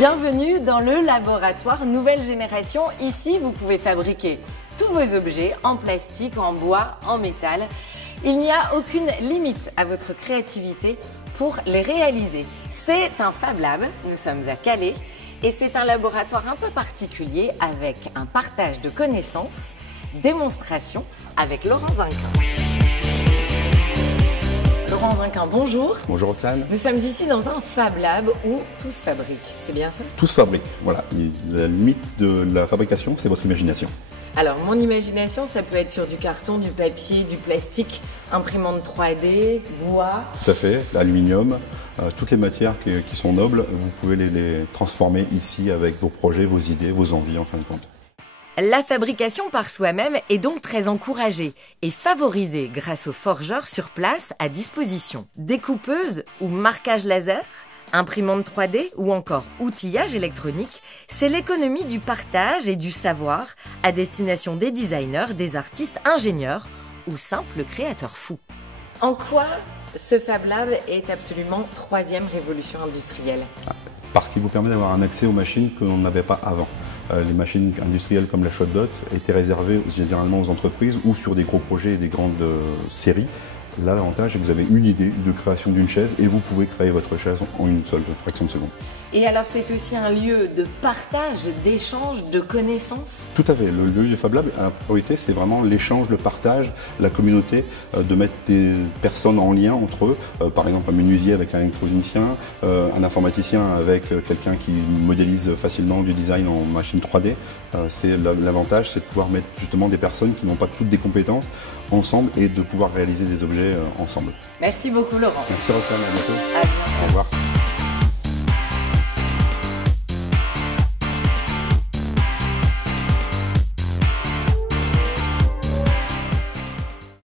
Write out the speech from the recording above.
Bienvenue dans le laboratoire Nouvelle Génération. Ici, vous pouvez fabriquer tous vos objets en plastique, en bois, en métal. Il n'y a aucune limite à votre créativité pour les réaliser. C'est un Fab Lab, nous sommes à Calais et c'est un laboratoire un peu particulier avec un partage de connaissances, démonstration avec Laurent Zinquin. Laurent Zinquin, bonjour. Bonjour Roxane. Nous sommes ici dans un Fab Lab où tout se fabrique, c'est bien ça? Tout se fabrique, voilà. La limite de la fabrication, c'est votre imagination. Alors, mon imagination, ça peut être sur du carton, du papier, du plastique, imprimante 3D, bois. Tout à fait, l'aluminium, toutes les matières qui sont nobles, vous pouvez les transformer ici avec vos projets, vos idées, vos envies en fin de compte. La fabrication par soi-même est donc très encouragée et favorisée grâce aux forgeurs sur place à disposition. Découpeuse ou marquage laser, imprimante 3D ou encore outillage électronique, c'est l'économie du partage et du savoir à destination des designers, des artistes, ingénieurs ou simples créateurs fous. En quoi ce Fab Lab est absolument troisième révolution industrielle? Parce qu'il vous permet d'avoir un accès aux machines que l'on n'avait pas avant. Les machines industrielles comme la Shotbot étaient réservées généralement aux entreprises ou sur des gros projets et des grandes séries. Là, l'avantage, c'est que vous avez une idée de création d'une chaise et vous pouvez créer votre chaise en une seule fraction de seconde. Et alors, c'est aussi un lieu de partage, d'échange, de connaissances? Tout à fait. Le lieu du Fab Lab, la priorité, c'est vraiment l'échange, le partage, la communauté, de mettre des personnes en lien entre eux. Par exemple, un menuisier avec un électronicien, un informaticien avec quelqu'un qui modélise facilement du design en machine 3D. L'avantage, c'est de pouvoir mettre justement des personnes qui n'ont pas toutes des compétences ensemble et de pouvoir réaliser des objets ensemble. Merci beaucoup Laurent. Merci Roxane, à bientôt. Au revoir.